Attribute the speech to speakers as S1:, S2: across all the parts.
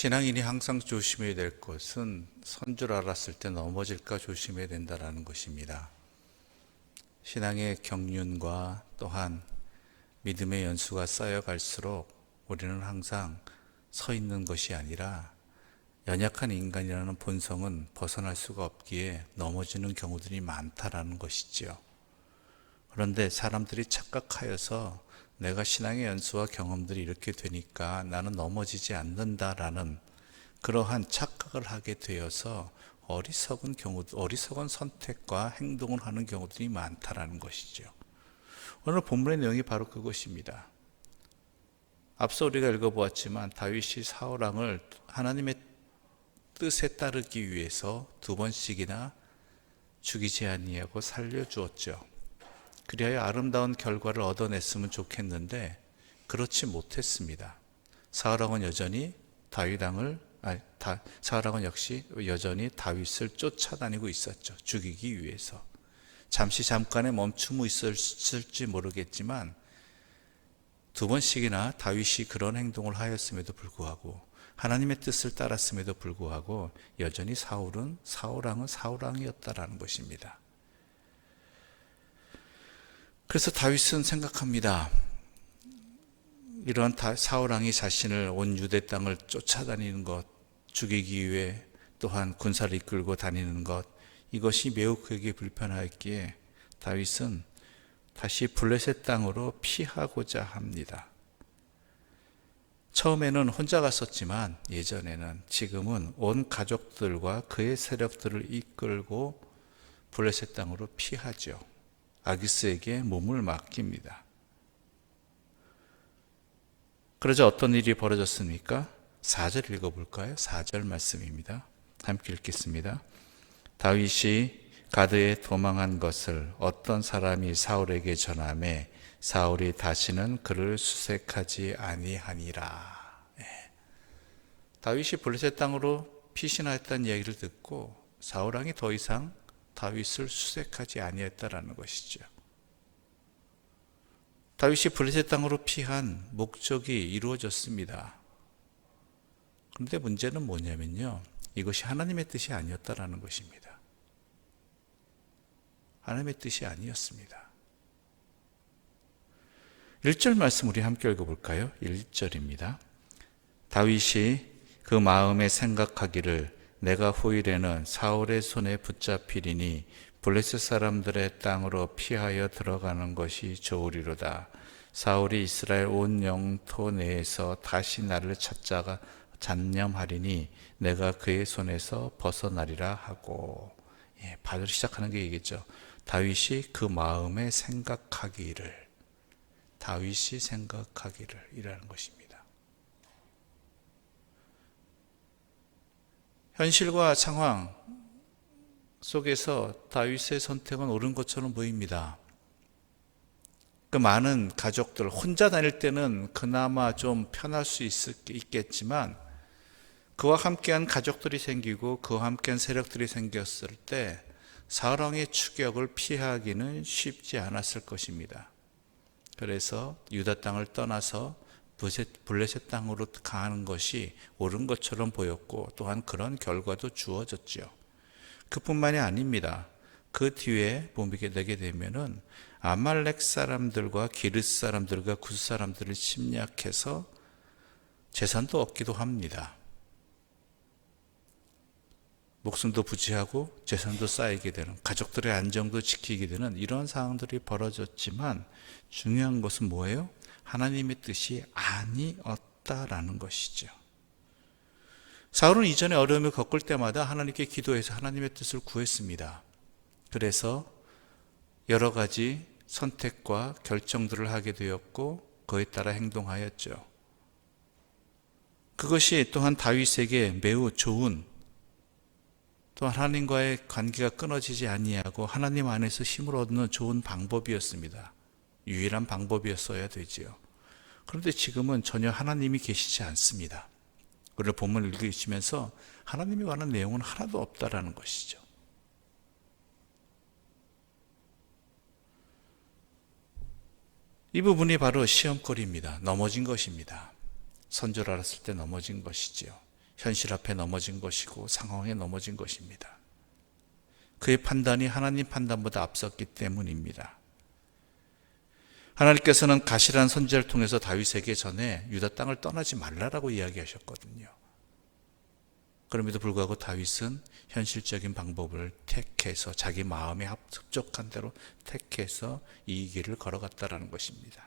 S1: 신앙인이 항상 조심해야 될 것은 선줄 알았을 때 넘어질까 조심해야 된다라는 것입니다. 신앙의 경륜과 또한 믿음의 연수가 쌓여갈수록 우리는 항상 서 있는 것이 아니라 연약한 인간이라는 본성은 벗어날 수가 없기에 넘어지는 경우들이 많다라는 것이지요. 그런데 사람들이 착각하여서 내가 신앙의 연수와 경험들이 이렇게 되니까 나는 넘어지지 않는다라는 그러한 착각을 하게 되어서 어리석은 경우, 어리석은 선택과 행동을 하는 경우들이 많다라는 것이죠. 오늘 본문의 내용이 바로 그것입니다. 앞서 우리가 읽어보았지만 다윗이 사울왕을 하나님의 뜻에 따르기 위해서 두 번씩이나 죽이지 아니하고 살려주었죠. 그리하여 아름다운 결과를 얻어냈으면 좋겠는데 그렇지 못했습니다. 사울왕은 여전히 다윗왕을 사울왕은 역시 여전히 다윗을 쫓아다니고 있었죠. 죽이기 위해서. 잠시 잠깐의 멈춤이 있었을지 모르겠지만 두 번씩이나 다윗이 그런 행동을 하였음에도 불구하고 하나님의 뜻을 따랐음에도 불구하고 여전히 사울은 사울왕은 사울왕이었다라는 것입니다. 그래서 다윗은 생각합니다. 이런 사울 왕이 자신을 온 유대 땅을 쫓아다니는 것, 죽이기 위해 또한 군사를 이끌고 다니는 것, 이것이 매우 그에게 불편하였기에 다윗은 다시 블레셋 땅으로 피하고자 합니다. 처음에는 혼자 갔었지만 예전에는 지금은 온 가족들과 그의 세력들을 이끌고 블레셋 땅으로 피하죠. 아기스에게 몸을 맡깁니다. 그러자 어떤 일이 벌어졌습니까? 4절 읽어볼까요? 4절 말씀입니다. 함께 읽겠습니다. 다윗이 가드에 도망한 것을 어떤 사람이 사울에게 전함에 사울이 다시는 그를 수색하지 아니하니라. 네. 다윗이 블레셋 땅으로 피신하였다는 얘기를 듣고 사울 왕이 더 이상 다윗을 수색하지 아니했다라는 것이죠. 다윗이 블레셋 땅으로 피한 목적이 이루어졌습니다. 그런데 문제는 뭐냐면요. 이것이 하나님의 뜻이 아니었다라는 것입니다. 하나님의 뜻이 아니었습니다. 1절 말씀 우리 함께 읽어볼까요? 1절입니다. 다윗이 그 마음에 생각하기를 내가 후일에는 사울의 손에 붙잡히리니 블레셋 사람들의 땅으로 피하여 들어가는 것이 좋으리로다. 사울이 이스라엘 온 영토 내에서 다시 나를 찾자가 잔념하리니 내가 그의 손에서 벗어나리라 하고 예, 바로 시작하는 게 이겠죠. 다윗이 그 마음에 생각하기를 다윗이 생각하기를 이라는 것입니다. 현실과 상황 속에서 다윗의 선택은 옳은 것처럼 보입니다. 그 많은 가족들 혼자 다닐 때는 그나마 좀 편할 수 있겠지만 그와 함께한 가족들이 생기고 그와 함께한 세력들이 생겼을 때 사랑의 추격을 피하기는 쉽지 않았을 것입니다. 그래서 유다 땅을 떠나서 블레셋 땅으로 가는 것이 옳은 것처럼 보였고 또한 그런 결과도 주어졌죠. 그뿐만이 아닙니다. 그 뒤에 보게 되게 되면은 아말렉 사람들과 기르스 사람들과 구스 사람들을 침략해서 재산도 얻기도 합니다. 목숨도 부지하고 재산도 쌓이게 되는 가족들의 안정도 지키게 되는 이런 상황들이 벌어졌지만 중요한 것은 뭐예요? 하나님의 뜻이 아니었다라는 것이죠. 사울은 이전에 어려움을 겪을 때마다 하나님께 기도해서 하나님의 뜻을 구했습니다. 그래서 여러 가지 선택과 결정들을 하게 되었고 그에 따라 행동하였죠. 그것이 또한 다윗에게 매우 좋은 또 하나님과의 관계가 끊어지지 아니하고 하나님 안에서 힘을 얻는 좋은 방법이었습니다. 유일한 방법이었어야 되지요. 그런데 지금은 전혀 하나님이 계시지 않습니다. 오늘 본문을 읽으시면서 하나님에 관한 내용은 하나도 없다라는 것이죠. 이 부분이 바로 시험거리입니다. 넘어진 것입니다. 선줄 알았을 때 넘어진 것이지요. 현실 앞에 넘어진 것이고 상황에 넘어진 것입니다. 그의 판단이 하나님 판단보다 앞섰기 때문입니다. 하나님께서는 가시란 선지자를 통해서 다윗에게 전에 유다 땅을 떠나지 말라라고 이야기하셨거든요. 그럼에도 불구하고 다윗은 현실적인 방법을 택해서 자기 마음에 합적한 대로 택해서 이 길을 걸어갔다라는 것입니다.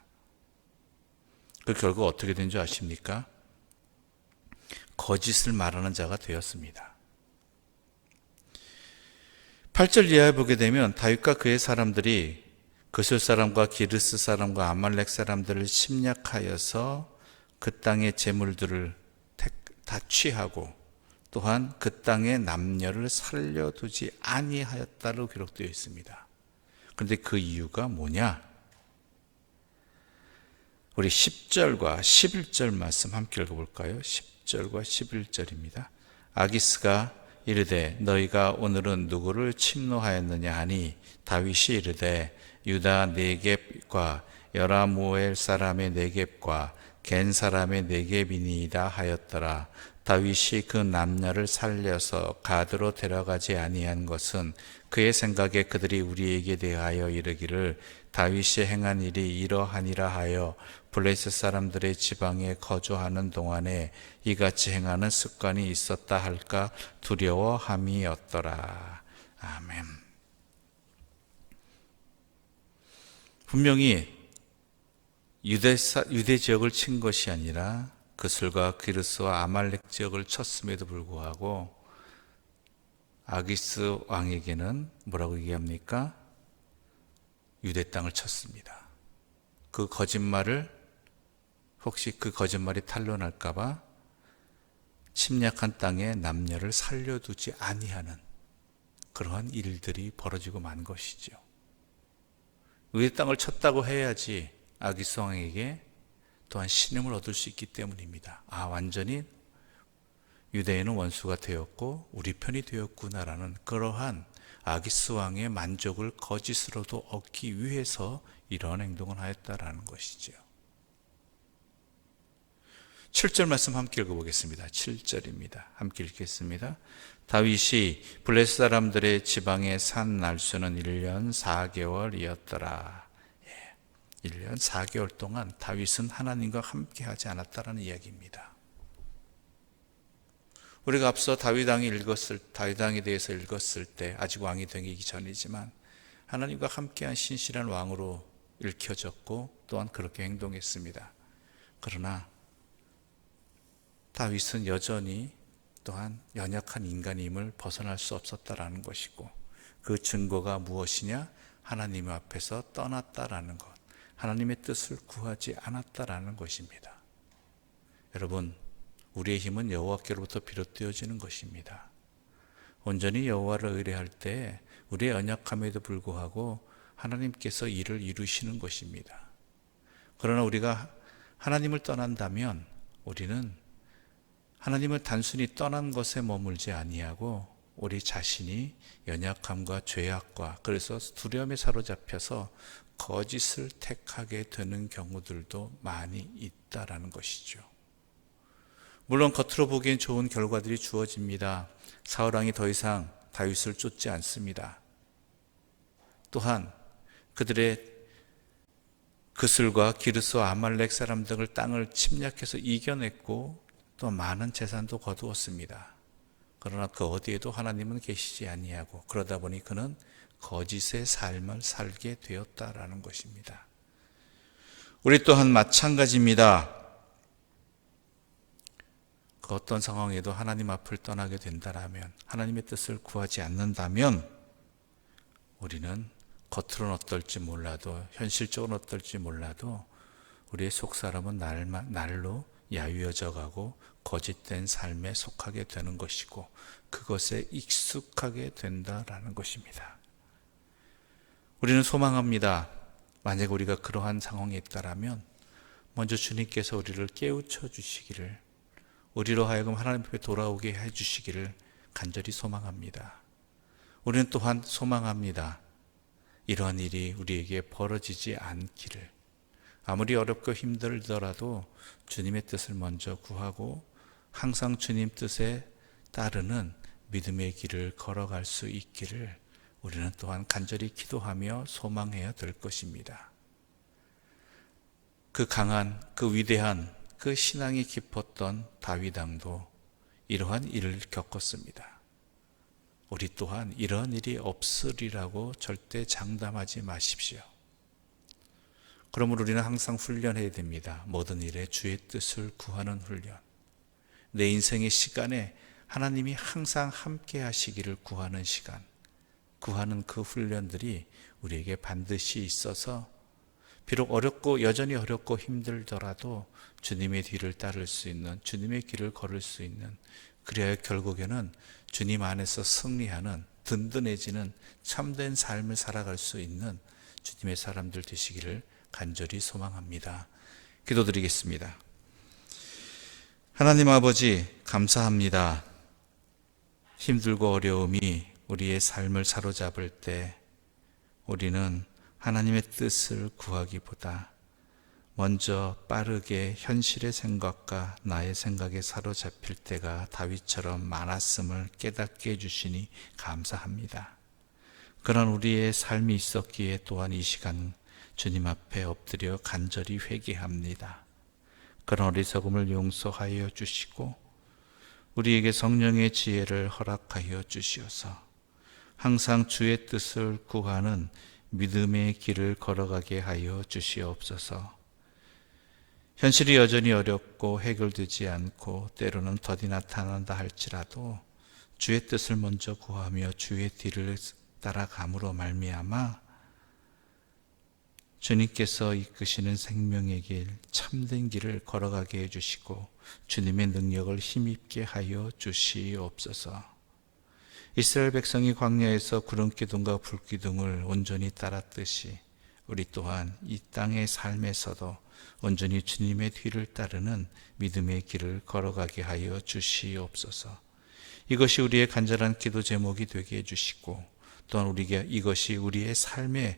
S1: 그 결과 어떻게 된 줄 아십니까? 거짓을 말하는 자가 되었습니다. 8절 이하에 보게 되면 다윗과 그의 사람들이 그술 사람과 기르스 사람과 아말렉 사람들을 침략하여서 그 땅의 재물들을 다 취하고 또한 그 땅의 남녀를 살려두지 아니하였다로 기록되어 있습니다. 그런데 그 이유가 뭐냐? 우리 10절과 11절 말씀 함께 읽어볼까요? 10절과 11절입니다. 아기스가 이르되 너희가 오늘은 누구를 침노하였느냐 하니 다윗이 이르되 유다 네겝과 여라모엘 사람의 네겝과 겐 사람의 네겝이니이다 하였더라. 다윗이 그 남녀를 살려서 가드로 데려가지 아니한 것은 그의 생각에 그들이 우리에게 대하여 이르기를 다윗이 행한 일이 이러하니라 하여 블레셋 사람들의 지방에 거주하는 동안에 이같이 행하는 습관이 있었다 할까 두려워함이었더라. 아멘. 분명히 유대, 유대 지역을 친 것이 아니라 그슬과 기르스와 아말렉 지역을 쳤음에도 불구하고 아기스 왕에게는 뭐라고 얘기합니까? 유대 땅을 쳤습니다. 그 거짓말을 혹시 그 거짓말이 탄로날까봐 침략한 땅에 남녀를 살려두지 아니하는 그러한 일들이 벌어지고 만 것이죠. 유대 땅을 쳤다고 해야지 아기스 왕에게 또한 신임을 얻을 수 있기 때문입니다. 아, 완전히 유대인은 원수가 되었고 우리 편이 되었구나라는 그러한 아기스 왕의 만족을 거짓으로도 얻기 위해서 이러한 행동을 하였다라는 것이죠. 7절 말씀 함께 읽어보겠습니다. 7절입니다. 함께 읽겠습니다. 다윗이 블레스 사람들의 지방에 산 날수는 1년 4개월이었더라. 1년 4개월 동안 다윗은 하나님과 함께 하지 않았다라는 이야기입니다. 우리가 앞서 다윗왕이 읽었을 다윗왕에 대해서 읽었을 때 아직 왕이 되기 전이지만 하나님과 함께한 신실한 왕으로 읽혀졌고 또한 그렇게 행동했습니다. 그러나 다윗은 여전히 또한 연약한 인간임을 벗어날 수 없었다라는 것이고 그 증거가 무엇이냐? 하나님 앞에서 떠났다라는 것. 하나님의 뜻을 구하지 않았다라는 것입니다. 여러분, 우리의 힘은 여호와께로부터 비롯되어지는 것입니다. 온전히 여호와를 의뢰할 때 우리의 연약함에도 불구하고 하나님께서 일을 이루시는 것입니다. 그러나 우리가 하나님을 떠난다면 우리는 하나님을 단순히 떠난 것에 머물지 아니하고 우리 자신이 연약함과 죄악과 그래서 두려움에 사로잡혀서 거짓을 택하게 되는 경우들도 많이 있다라는 것이죠. 물론 겉으로 보기엔 좋은 결과들이 주어집니다. 사울 왕이 더 이상 다윗을 쫓지 않습니다. 또한 그들의 그슬과 기르스와 아말렉 사람 등을 땅을 침략해서 이겨냈고 또 많은 재산도 거두었습니다. 그러나 그 어디에도 하나님은 계시지 아니하고 그러다 보니 그는 거짓의 삶을 살게 되었다라는 것입니다. 우리 또한 마찬가지입니다. 그 어떤 상황에도 하나님 앞을 떠나게 된다라면 하나님의 뜻을 구하지 않는다면 우리는 겉으로는 어떨지 몰라도 현실적으로 어떨지 몰라도 우리의 속사람은 날로 야유어져 가고 거짓된 삶에 속하게 되는 것이고 그것에 익숙하게 된다라는 것입니다. 우리는 소망합니다. 만약 우리가 그러한 상황에 있다라면 먼저 주님께서 우리를 깨우쳐 주시기를 우리로 하여금 하나님 앞에 돌아오게 해 주시기를 간절히 소망합니다. 우리는 또한 소망합니다. 이러한 일이 우리에게 벌어지지 않기를 아무리 어렵고 힘들더라도 주님의 뜻을 먼저 구하고 항상 주님 뜻에 따르는 믿음의 길을 걸어갈 수 있기를 우리는 또한 간절히 기도하며 소망해야 될 것입니다. 그 강한, 그 위대한, 그 신앙이 깊었던 다윗 왕도 이러한 일을 겪었습니다. 우리 또한 이러한 일이 없으리라고 절대 장담하지 마십시오. 그러므로 우리는 항상 훈련해야 됩니다. 모든 일에 주의 뜻을 구하는 훈련. 내 인생의 시간에 하나님이 항상 함께 하시기를 구하는 시간. 구하는 그 훈련들이 우리에게 반드시 있어서 비록 어렵고 여전히 어렵고 힘들더라도 주님의 뒤를 따를 수 있는 주님의 길을 걸을 수 있는 그래야 결국에는 주님 안에서 승리하는 든든해지는 참된 삶을 살아갈 수 있는 주님의 사람들 되시기를 간절히 소망합니다. 기도드리겠습니다. 하나님 아버지, 감사합니다. 힘들고 어려움이 우리의 삶을 사로잡을 때 우리는 하나님의 뜻을 구하기보다 먼저 빠르게 현실의 생각과 나의 생각에 사로잡힐 때가 다윗처럼 많았음을 깨닫게 해주시니 감사합니다. 그런 우리의 삶이 있었기에 또한 이 시간 주님 앞에 엎드려 간절히 회개합니다. 그런 어리석음을 용서하여 주시고 우리에게 성령의 지혜를 허락하여 주시어서 항상 주의 뜻을 구하는 믿음의 길을 걸어가게 하여 주시옵소서. 현실이 여전히 어렵고 해결되지 않고 때로는 더디 나타난다 할지라도 주의 뜻을 먼저 구하며 주의 뒤를 따라감으로 말미암아 주님께서 이끄시는 생명의 길, 참된 길을 걸어가게 해주시고 주님의 능력을 힘입게 하여 주시옵소서. 이스라엘 백성이 광야에서 구름 기둥과 불 기둥을 온전히 따랐듯이 우리 또한 이 땅의 삶에서도 온전히 주님의 뒤를 따르는 믿음의 길을 걸어가게 하여 주시옵소서. 이것이 우리의 간절한 기도 제목이 되게 해주시고 또한 우리가 이것이 우리의 삶의